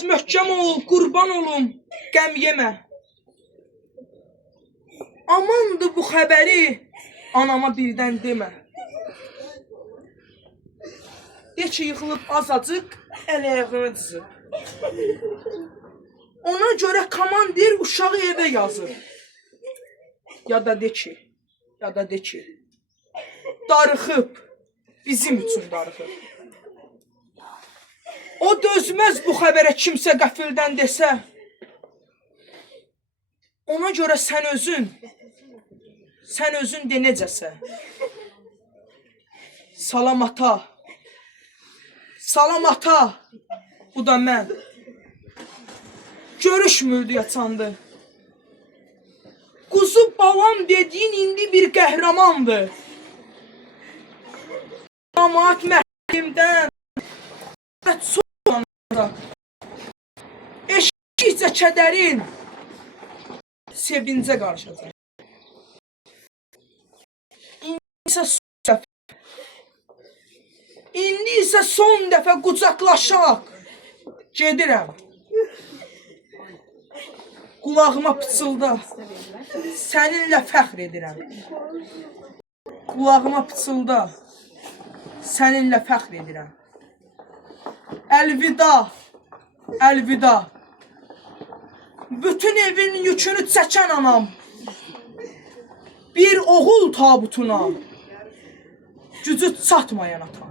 Möhkəm ol, qurban olum, qəm yemə. Amandır bu xəbəri anama birdən demə. De ki, yıxılıb azacıq, əl-ayağını dizib. Ona görə komandir uşağı evə yazır. Ya da de ki, darıxıb, bizim üçün darıxıb. O dözməz bu xəbərə kimsə qəfildən desə. Ona görə sən özün de necəsə. Salam ata, bu da mən. Görüşmürdü yaçandı. Quzu balam dediyin indi bir qəhrəmandır. Camaat məhkimdən eşitdikcə kədərin sevincə qarışacaq. İndi isə son dəfə qucaqlaşaq. Gedirəm. Qulağıma pıçılda, səninlə fəxr edirəm. Qulağıma pıçılda, səninlə fəxr edirəm. Əlvida. Bütün evin yükünü çəkən anam. Bir oğul tabutuna gücü çatmayan ata.